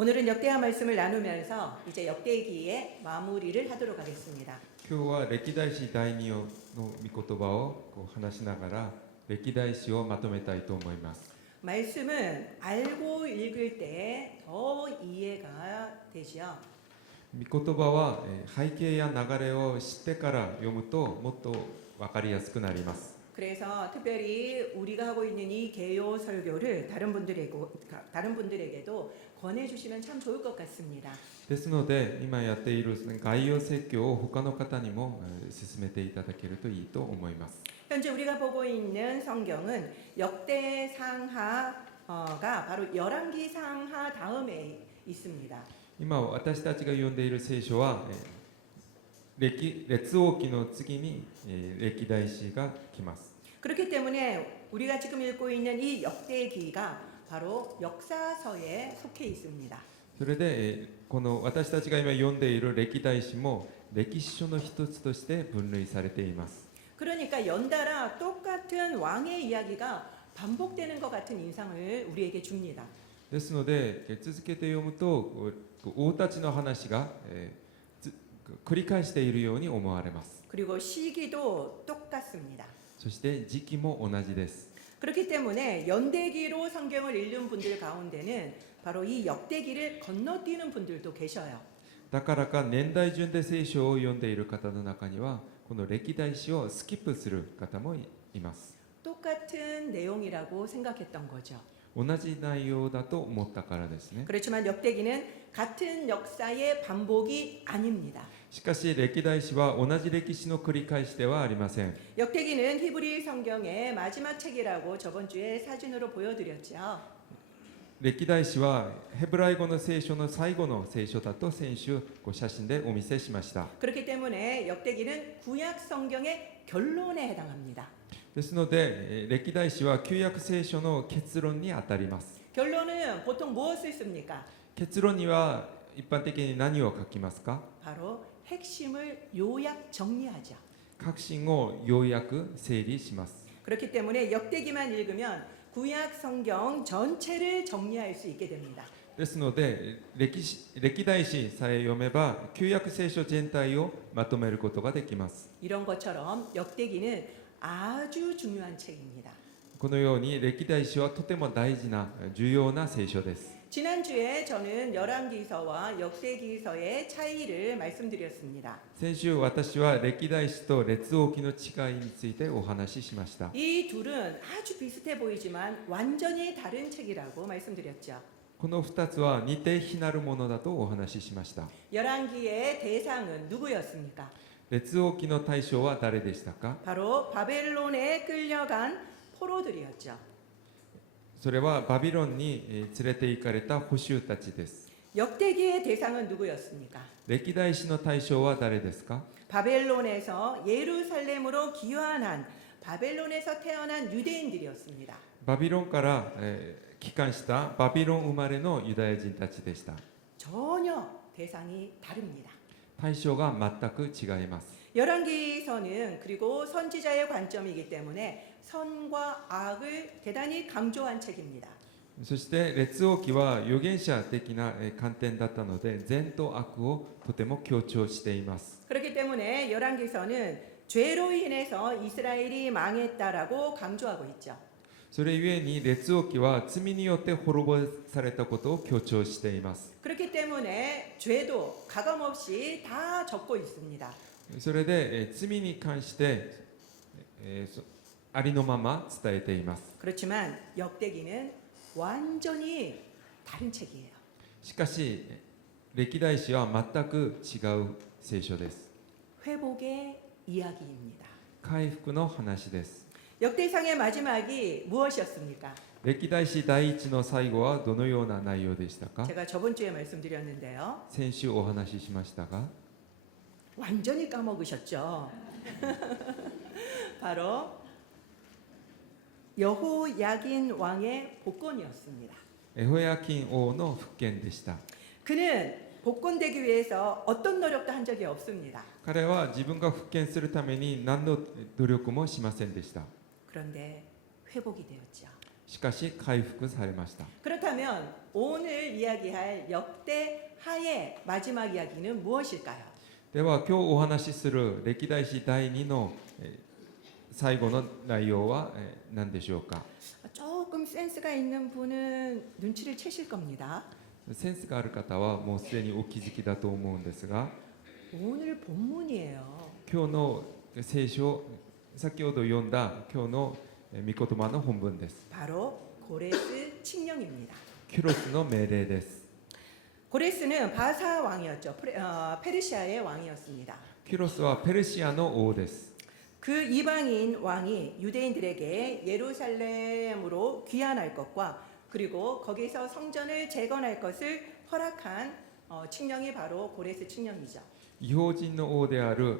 오늘은 역대하 말씀을 나누면서 이제 역대기의 마무리를 하도록 하겠습니다. 今日は歴代史第2の御言葉を話しながら歴代史をまとめたいと思います。 말씀은 알고 읽을 때 더 이해가 되죠. 御言葉は背景や流れを知ってから読むともっと分かりやすくなります。 그래서 특별히 우리가 하고 있는 이 개요 설교를 다른 분들에게도 권해주시면 참 좋을 것 같습니다. ですので今やっている概要説教を他の方にも進めていただけるといいと思います。 현재 우리가 보고 있는 성경은 역대상하가 바로 열왕기상하 다음에 있습니다. 今私たちが読んでいる聖書は列王記の次に歴代史が来ます。 그렇기 때문에 우리가 지금 읽고 있는 이 역대기가 바로 역사서에 속해 있습니다. それでこの私たちが今読んでいる歴代史も歴史書の一つとして分類されています。 그러니까 연달아 똑같은 왕의 이야기가 반복되는 것 같은 인상을 우리에게 줍니다. ですので続けて読むと王たちの話が繰り返しているように思われます。 그리고 시기도 똑같습니다. そして時期も同じです。 그렇기 때문에 연대기로 성경을 읽는 분들 가운데는 바로 이 역대기를 건너뛰는 분들도 계셔요. だからか年代順で聖書を読んでいる方の中にはこの歴代史をスキップする方もいます。 똑같은 내용이라고 생각했던 거죠. 同じ内容だと思ったからですね。 그렇지만 역대기는 같은 역사의 반복이 아닙니다. しかし歴代史は同じ歴史の繰り返しではありません。 역대기는 히브리 성경의 마지막 책이라고 저번 주에 사진으로 보여드렸죠. 歴代史はヘブライ語の聖書の最後の聖書だと先週写真でお見せしました。 그렇기 때문에 역대기는 구약 성경의 결론에 해당합니다. ですので歴代史は旧約聖書の結論にあたります。 결론은 보통 무엇을 씁니까? 結論には一般的に何を書きますか？ 바로 핵심을 요약 정리하죠. 核心を要約整理します。 그렇기 때문에 역대기만 읽으면 구약 성경 전체를 정리할 수 있게 됩니다. ですので歴代史さえ読めば旧約聖書全体をまとめることができます。 이런 것처럼 역대기는 아주 중요한 책입니다. このように歴代史はとても大事な重要な聖書です。 지난주에 저는 열왕기서와 역대기서의 차이를 말씀드렸습니다. 先週私は歴代史と列王記の違いについてお話ししました。 이 둘은 아주 비슷해 보이지만 완전히 다른 책이라고 말씀드렸죠. この2つは似て非なるものだとお話ししました。 열왕기의 대상은 누구였습니까? 列王記の対象は誰でしたか？ 바로 바벨론에 끌려간 포로들이었죠. それはバビロンに連れて行かれた捕囚たちです。 역대기의 대상은 누구였습니까? 歴代史の対象は誰ですか？ 바벨론에서 예루살렘으로 귀환한 바벨론에서 태어난 유대인들이었습니다. バビロンから、帰還したバビロン生まれのユダヤ人たちでした。 전혀 대상이 다릅니다. 対象が全く違います。 열왕기서는 그리고 선지자의 관점이기 때문에 선과 악을 대단히 강조한 책입니다. そして列王記は預言者的な観点だったので善と悪をとても強調しています。 그렇기 때문에 열왕기서는 죄로 인해서 이스라엘이 망했다라고 강조하고 있죠. それゆえに列王記は罪によって滅ぼされたことを強調しています。 그렇기 때문에 죄도 가감없이 다 적고 있습니다. それで罪に関してありのまま伝えています。 그렇지만 역대기는 완전히 다른 책이에요. しかし歴代史は全く違う聖書です。 회복의 이야기입니다. 回復の話です。 역대상의 마지막이 무엇이었습니까? 歴代史第一の最後はどのような内容でしたか？ 제가 저번 주에 말씀드렸는데요. 先週お話ししましたが 완전히 까먹으셨죠? 바로 여호야긴 왕의 복권이었습니다. エホヤキン王の復権でした。 그는 복권되기 위해서 어떤 노력도 한 적이 없습니다. 彼は自分が復権するために何の努力もしませんでした。 그런데 회복이 되었죠. しかし回復されました。 그렇다면 오늘 이야기할 역대 하의 마지막 이야기는 무엇일까요? では今日お話しする歴代史第2の最後の内容は何でしょうか。 조금 센스가 있는 분은 눈치를 채실 겁니다. センスがある方はもうすでにお気づきだと思うんですが、 오늘 본문이에요. 今日の聖書、先ほど読んだ今日の御言葉の本文です。 바로 고레스 칙령입니다. キュロスの命令です。 고레스는 바사 왕이었죠. 페르시아의 왕이었습니다. キュロスはペルシアの王です。 그 이방인 왕이 유대인들에게 예루살렘으로 귀환할 것과 그리고 거기서 성전을 재건할 것을 허락한 칙령이 바로 고레스 칙령이죠. 異邦人の王である、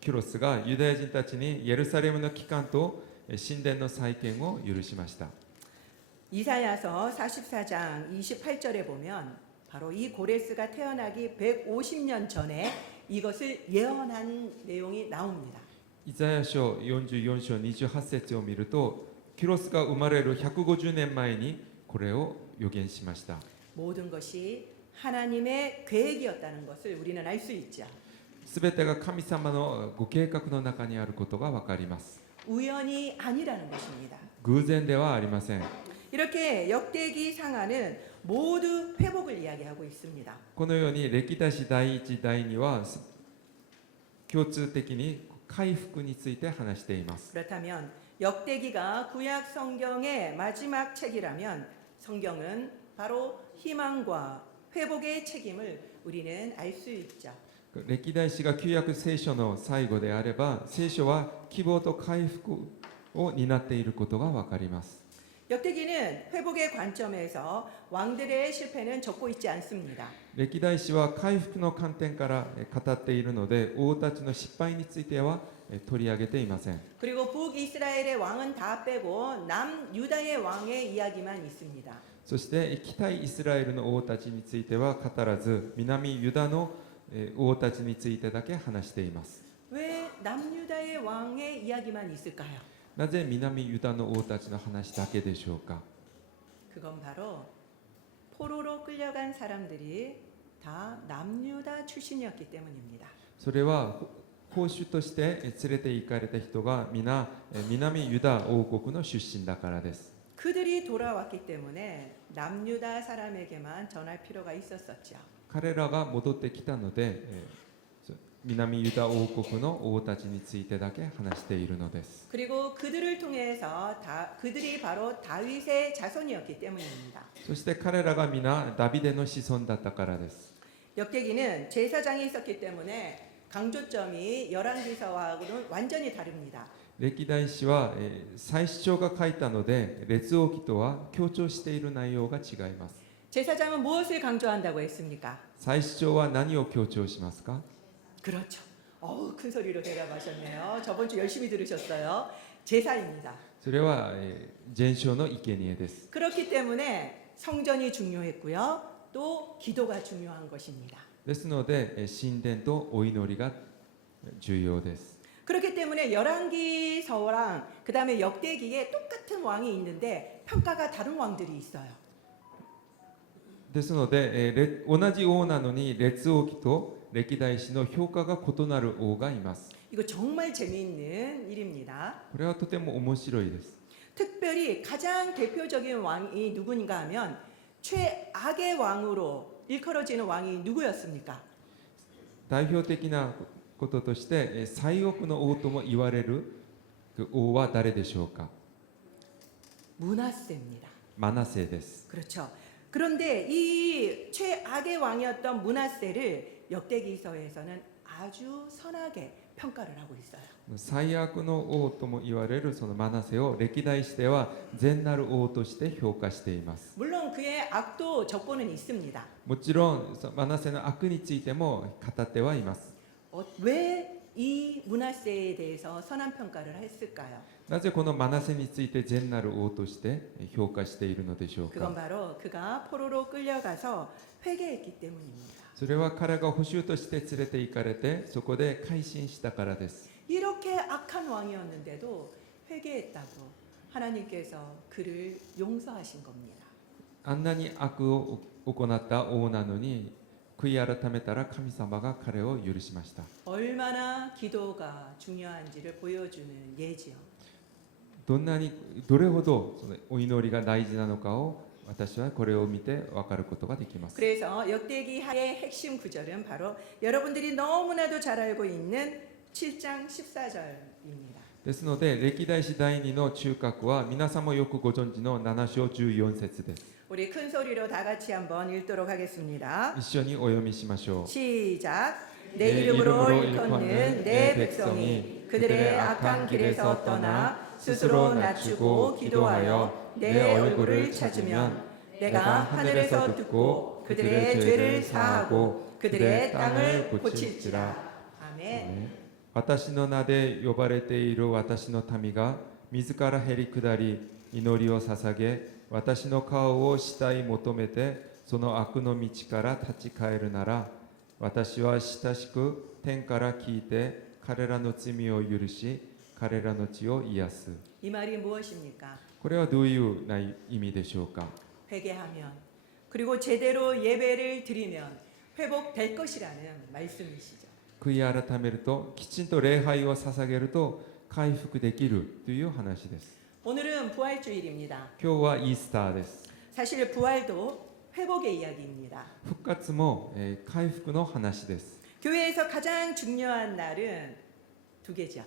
キュロスがユダヤ人たちにエルサレムの帰還と神殿の再建を許しました。 이사야서 44장 28절에 보면 바로 이 고레스가 태어나기 150년 전에 이것을 예언한 내용이 나옵니다. イザヤ書44章28節を見ると、キュロスが生まれる150年前にこれを予言しました。 모든 것이 하나님의 계획이었다는 것을 우리는 알 수 있죠. すべてが神様のご計画の中にあることがわかります。 우연이 아니라는 것입니다. 偶然ではありません。 이렇게 역대기 상하는 모두 회복을 이야기하고 있습니다. このように歴代史第1、第2は共通的に回復について話しています。 그렇다면 역대기가 구약 성경의 마지막 책이라면 성경은 바로 희망과 회복의 책임을 우리는 알 수 있죠. 歴代史が旧約聖書の最後であれば、聖書は希望と回復を担っていることがわかります。 역대기는 회복의 관점에서 왕들의 실패는 적고 있지 않습니다. 歴代史は回復の観点から語っているので、王たちの失敗については取り上げていません。 그리고 북이스라엘의 왕은 다 빼고 남유다의 왕의 이야기만 있습니다. そして北イスラエルの王たちについては語らず、南ユダの王たちについてだけ話しています。 왜 남유다의 왕의 이야기만 있을까요? なぜ南ユダの王たちの話だけでしょうか。 그건 바로 포로로 끌려간 사람들이 다 남유다 출신이었기 때문입니다. それは報酬として連れて行かれた人が皆南ユダ王国の出身だからです。 그들이 돌아왔기 때문에 남유다 사람에게만 전할 필요가 있었었죠. 彼らが戻ってきたので、南ユダ王国の王たちについてだけ話しているのです。 그리고 그들을 통해서 그들이 바로 다윗의 자손이었기 때문입니다. そして彼らが皆ダビデの子孫だったからです。 역대기는 제사장이 있었기 때문에 강조점이 열왕기서와는 완전히 다릅니다. 歴代史は、祭司長が書いたので列王記とは強調している内容が違います。 제사장은 무엇을 강조한다고 했습니까? 祭司長は何を強調しますか。 그렇죠. 큰 소리로 대답하셨네요. 저번 주 열심히 들으셨어요. 제사입니다. それは、伝承の生贄です。 그렇기 때문에 성전이 중요했고요. 또 기도가 중요한 것입니다. ですので、神殿とお祈りが重要です。 그렇기 때문에 열왕기서랑 그다음에 역대기에 똑같은 왕이 있는데 평가가 다른 왕들이 있어요. ですので、同じ王なのに列王記と歴代史の評価が異なる王がいます。 이거 정말 재미있는 일입니다. これはとても面白いです。 특별히 가장 대표적인 왕이 누구인가 하면 최악의 왕으로 일컬어지는 왕이 누구였습니까? 代表的なこととして、最悪の王とも言われる王は誰でしょうか。 므낫세입니다. マナセです。 그렇죠. 그런데 이 최악의 왕이었던 므낫세를 역대기서에서는 아주 선하게 평가를 하고 있어요. 最悪の王とも言われるそのマナセを歴代史では善なる王として評価しています。 물론 그의 악도 적고는 있습니다. もちろんマナセの悪についても語ってはいます。 왜 이 므낫세에 대해서 선한 평가를 했을까요? なぜこのマナセについて善なる王として評価しているのでしょう 그건 か。 바로 그가 포로로 끌려가서 회개했기 때문입니다. それは彼が捕囚として連れて行かれてそこで改心したからです。 이렇게 악한 왕이었는데도 회개했다고 하나님께서 그를 용서하신 겁니다. あんなに悪を行った王なのに悔い改めたら神様が彼を許しました。 얼마나 기도가 중요한지를 보여주는 예지요. どれほどそのお祈りが大事なのかを私はこれを見て分かることができます。 그래서 역대기하의 핵심 구절은 바로 여러분들이 너무나도 잘 알고 있는 7장 14절입니다. ですので歴代史第2の中核は皆さんもよくご存知の7章14節です。 우리 큰 소리로 다 같이 한번 읽도록 하겠습니다. 一緒にお読みしましょう。 시작. 내 이름으로 일컫는 내 백성이 그들의 악한 길에서 떠나 스스로 낮추고 기도하여 내 얼굴을 찾으면 내가 하늘에서 듣고 그들의 죄를 사하고 그들의 땅을 고칠지라. 아멘. 私の名で呼ばれている私の民が自らへり下り祈りを捧げ私の顔を慕い求めてその悪の道から立ち返るなら私は親しく天から聞いて彼らの罪を許し彼らの血を癒す。 이 말이 무엇입니까? これはどういう意味でしょうか。 회개하면 그리고 제대로 예배를 드리면 회복될 것이라는 말씀이시죠. 悔い改めるときちんと礼拝を捧げると回復できるという話です。 오늘은 부활주일입니다. 今日はイースターです。 사실 부활도 회복의 이야기입니다. 復活も、回復の話です。 교회에서 가장 중요한 날은 두 개죠.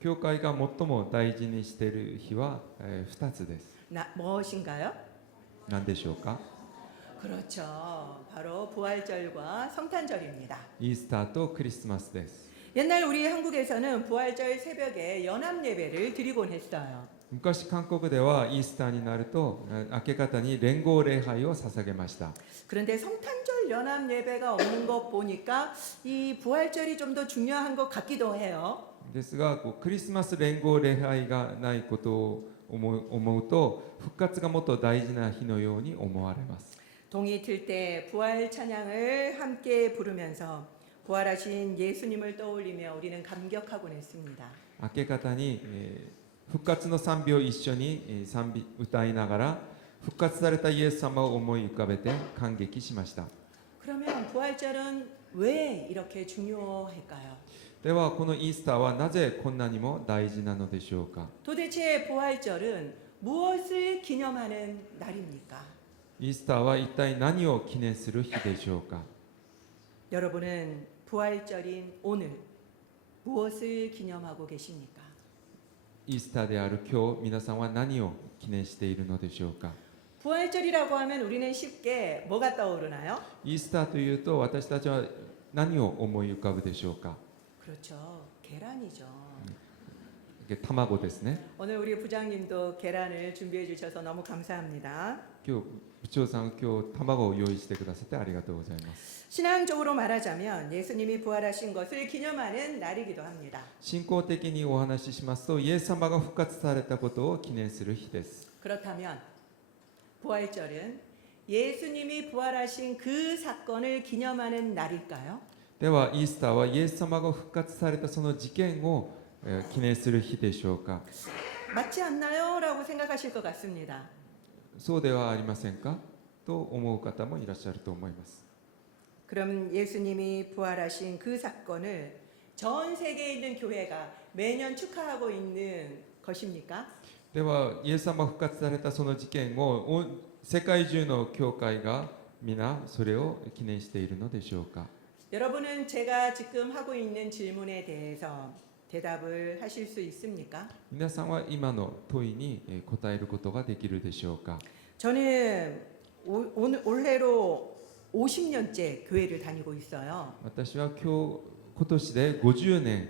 教会が最も大事にしている日は、2つです。 무엇인가요? 何でしょうか。 그렇죠. 바로 부활절과 성탄절입니다. イースターとクリスマスです。 옛날 우리 한국에서는 부활절 새벽에 연합 예배를 드리곤 했어요. 昔韓国ではイースターになると明け方に連合礼拝を捧げました。 그런데 성탄절 연합 예배가 없는 것 보니까 이 부활절이 좀 더 중요한 것 같기도 해요. ですがクリスマス連合礼拝がないことを思うと復活がもっと大事な日のように思われます。 동이 틀 때 부활 찬양을 함께 부르면서 부활하신 예수님을 떠올리며 우리는 감격하곤 했습니다. 明け方に、復活の賛美を一緒に、賛美歌いながら復活されたイエス様を思い浮かべて感激しました。 그러면 부활절은 왜 이렇게 중요할까요? ではこのイースターはなぜこんなにも大事なのでしょうか。 도대체 부활절은 무엇을 기념하는 날입니까? イースターは一体何を記念する日でしょうか。 여러분은 부활절인 오늘 무엇을 기념하고 계십니까? イースターである今日皆さんは何を記念しているのでしょうか。 부활절이라고 하면 우리는 쉽게 뭐가 떠오르나요? イースターというと私たちは何を思い浮かぶでしょうか。 그렇죠. 계란이죠. 卵ですね。 오늘 우리 부장님도 계란을 준비해 주셔서 너무 감사합니다. 今日部長さん今日卵を用意してくださってありがとうございます。 신앙적으로 말하자면 예수님이 부활하신 것을 기념하는 날이기도 합니다. 信仰的にお話ししますとイエス様が復活されたことを記念する日です。 그렇다면 부활절은 예수님이 부활하신 그 사건을 기념하는 날일까요? ではイースターはイエス様が復活されたその事件を、記念する日でしょうか。 맞지 않나요? 라고 생각하실 것 같습니다. そうではありませんかと思う方もいらっしゃると思います。 그럼 예수님이 부활하신 그 사건을 전 세계에 있는 교회가 매년 축하하고 있는 것입니까? ではイエス様が復活されたその事件を世界中の教会が皆それを記念しているのでしょうか。 여러분은 제가 지금 하고 있는 질문에 대해서 대답을 하실 수 있습니까? 皆さんは今の問いに答えることができるでしょうか。 저는 올해로 50년째 교회를 다니고 있어요. 私は今年で50年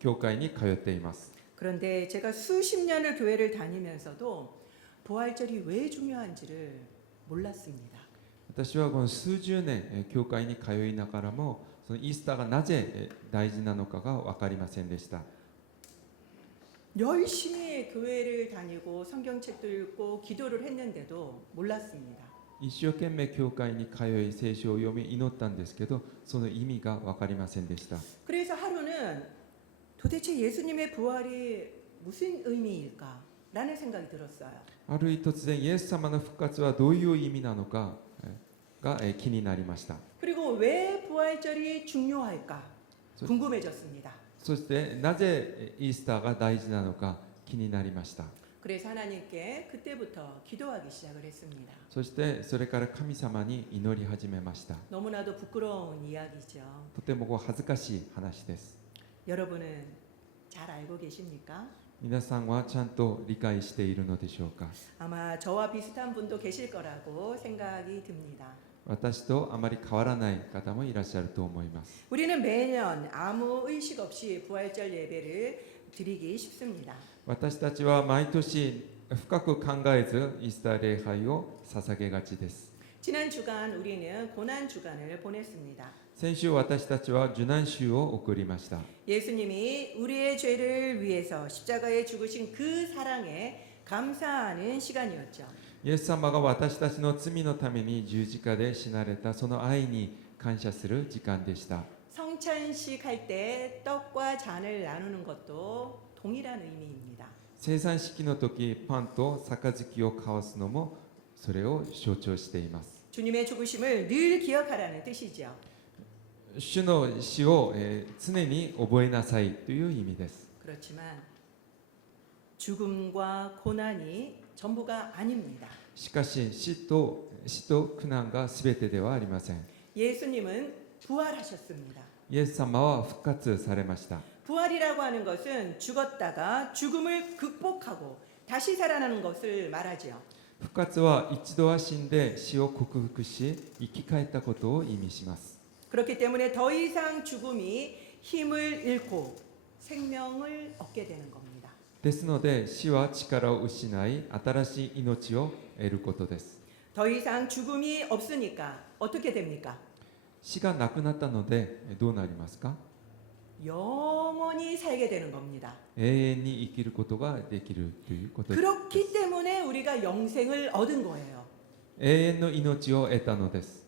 教会に通っています。 그런데 제가 수십 년을 교회를 다니면서도 부활절이 왜 중요한지를 몰랐습니다. 私はこの数十年教会に通いながらもそのイースターがなぜ大事なのかが分かりませんでした。 열심히 교회를 다니고 성경책도 읽고 기도를 했는데도 몰랐습니다. 一生懸命教会に通い聖書を読み祈ったんですけどその意味が分かりませんでした。 그래서 하루는 도대체 예수님의 부활이 무슨 의미일까 라는 생각이 들었어요. ある日突然イエス様の復活はどういう意味なのかが気になりました。 그리고 왜 부활절이 중요할까 저- 궁금해졌습니다. そしてなぜイースターが大事なのか気になりました。 그래서 하나님께 그때부터 기도하기 시작을 했습니다. そしてそれから神様に祈り始めました。 너무나도 부끄러운 이야기죠. とても恥ずかしい話です。 여러분은 잘 알고 계십니까? 皆さんはちゃんと理解しているのでしょうか。 아마 저와 비슷한 분도 계실 거라고 생각이 듭니다. 私とあまり変わらない方もいらっしゃると思います。 우리는 매년 아무 의식 없이 부활절 예배를 드리기 쉽습니다. 私たちは毎年深く考えずイースター礼拝を捧げがちです。 지난 주간 우리는 고난 주간을 보냈습니다. 先週私たちは受難週を送りました。 예수님이 우리의 죄를 위해서 십자가에 죽으신 그 사랑에 감사하는 시간이었죠. イエス様が私たちの罪のために十字架で死なれたその愛に感謝する時間でした。 성찬식 할 때 떡과 잔을 나누는 것도 동일한 의미입니다. 生産式の時パンと杯を交わすのもそれを象徴しています。 주님의 죽으심을 늘 기억하라는 뜻이죠. 主の死を、常に覚えなさいという意味です。 그렇지만 죽음과 고난이 전부가 아닙니다. しかし死と苦難が全てではありません。 예수님은 부활하셨습니다. イエス様は復活されました。 부활이라고 하는 것은 죽었다가 죽음을 극복하고 다시 살아나는 것을 말하지요. 復活は一度は死んで死を克服し生き返ったことを意味します。 그렇기 때문에 더 이상 죽음이 힘을 잃고 생명을 얻게 되는 겁니다. ですので死は力を失い新しい命を得ることです。 더 이상 죽음이 없으니까 어떻게 됩니까? 死がなくなったのでどうなりますか？ 영원히 살게 되는 겁니다. 永遠に生きることができるということです。 그렇기 때문에 우리가 영생을 얻은 거예요. 永遠の命を得たのです。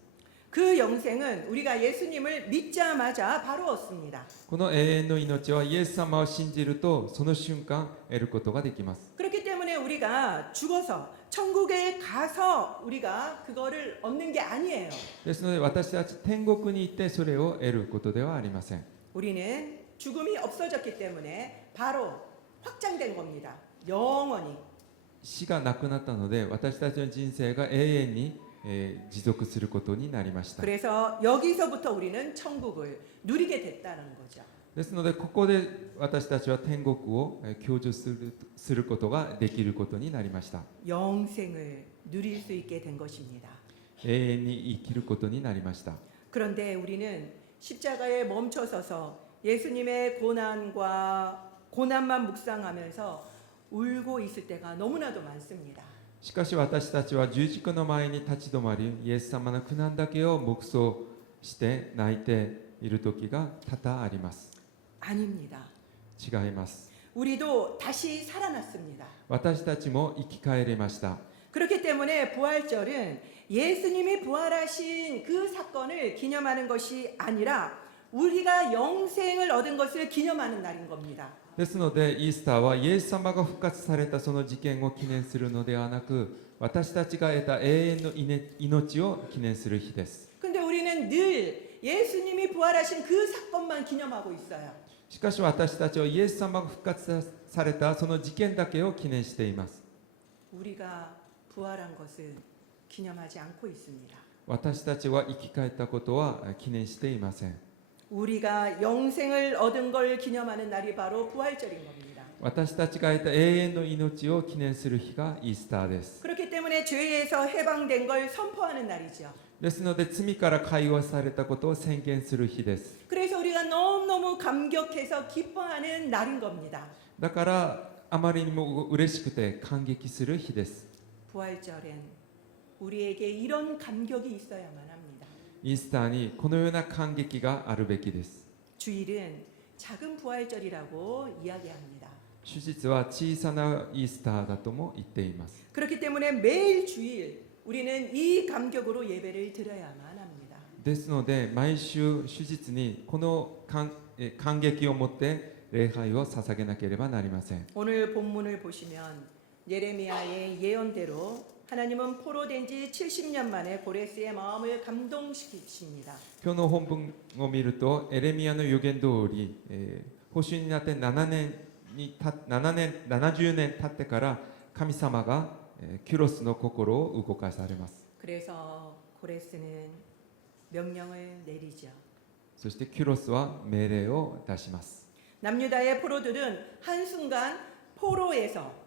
그 영생은 우리가 예수님을 믿자마자 바로 얻습니다. この永遠の命はイエス様を信じるとその瞬間得ることができます。 그렇기 때문에 우리가 죽어서 천국에 가서 우리가 그거를 얻는 게 아니에요. ですので私たち天国に行ってそれを得ることではありません。 우리는 죽음이 없어졌기 때문에 바로 확장된 겁니다. 영원히. 死がなくなったので私たちの人生が永遠に、持続することになりました。 그래서 여기서부터 우리는 천국을 누리게 됐다는 거죠. ですのでここで私たちは天国を享受することができることになりました。 영생을 누릴 수 있게 된 것입니다. 永遠に生きることになりました。 그런데 우리는 십자가에 멈춰서서 예수님의 고난만 묵상하면서 울고 있을 때가 너무나도 많습니다. しかし私たちは十字架の前に立ち止まりイエス様の苦難だけを黙想して泣いている時が多々あります。 아닙니다. 違います。 우리도 다시 살아났습니다. 私たちも生き返りました。 그렇기 때문에 부활절은 예수님이 부활하신 그 사건을 기념하는 것이 아니라 우리가 영생을 얻은 것을 기념하는 날인 겁니다. ですのでイースターはイエス様が復活されたその事件を記念するのではなく私たちが得た永遠の命を記念する日です。 근데 우리는 늘 예수님이 부활하신 그 사건만 기념하고 있어요. しかし私たちはイエス様が復活されたその事件だけを記念しています。 우리가 부활한 것은 기념하지 않고 있습니다. 私たちは生き返ったことは記念していません。 우리가 영생을 얻은 걸 기념하는 날이 바로 부활절인 겁니다. 私たちが得た永遠の命を記念する日がイースターです。 그렇기 때문에 죄에서 해방된 걸 선포하는 날이죠. ですので罪から解放されたことを宣言する日です。 그래서 우리가 너무너무 감격해서 기뻐하는 날인 겁니다. だからあまりにも嬉しくて感激する日です。 부활절엔 우리에게 이런 감격이 있어야만 합니다. イースターにこのような感激があるべきです。 주일은 작은 부활절이라고 이야기합니다. 主実は小さなイースターだとも言っています。 그렇기 때문에 매일 주일 우리는 이 감격으로 예배를 드려야만 합니다. ですので毎週主実にこの感激を持って礼拝を捧げなければなりません。 오늘 본문을 보시면 예레미야의 예언대로 하나님은 포로된 지 70년 만에 고레스의 마음을 감동시키십니다. 今日の本文を見るとエレミヤの予言通り、保守になって70年経ってから神様が、キュロスの心を動かされます。 그래서 고레스는 명령을 내리죠. そしてキュロスは命令を出します。 남유다의 포로들은 한순간 포로에서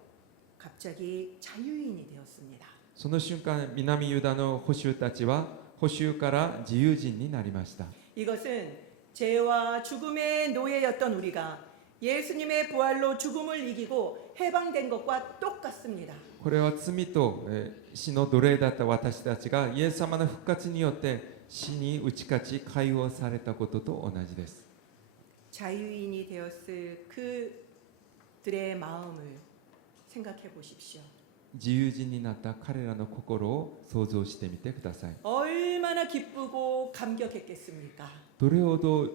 갑자기 자유인이 되었습니다. その瞬間、南ユダの捕囚たちは捕囚から自由人になりました。 이것은 죄와 죽음의 노예였던 우리가 예수님의 부활로 죽음을 이기고 해방된 것과 똑같습니다. これは罪と、死の奴隷だった私たちがイエス様の復活によって死に打ち勝ち解放されたことと同じです。 자유인이 되었을 그들의 마음을 생각해 보십시오. 自由人になった彼らの心を想像してみてください。 얼마나 기쁘고 감격했겠습니까? どれほど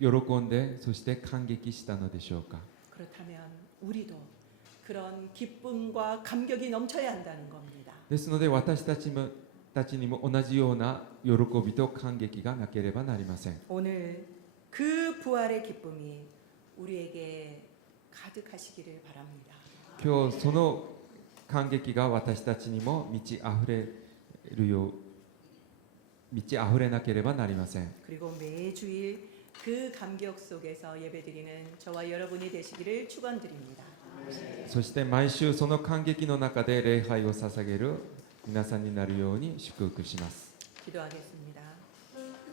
喜んでそして感激したのでしょうか。 그렇다면 우리도 그런 기쁨과 감격이 넘쳐야 한다는 겁니다. ですので私たちにも同じような喜びと感激がなければなりません。 오늘 그 부활의 기쁨이 우리에게 가득하시기를 바랍니다. 今日その感激が私たちにも満ち溢れなければなりません。 그리고 매주일 그 감격 속에서 예배드리는 저와 여러분이 되시기를 축원드립니다. そして毎週その感激の中で礼拝を捧げる皆さんになるように祝福します。 기도하겠습니다.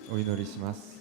お祈りします。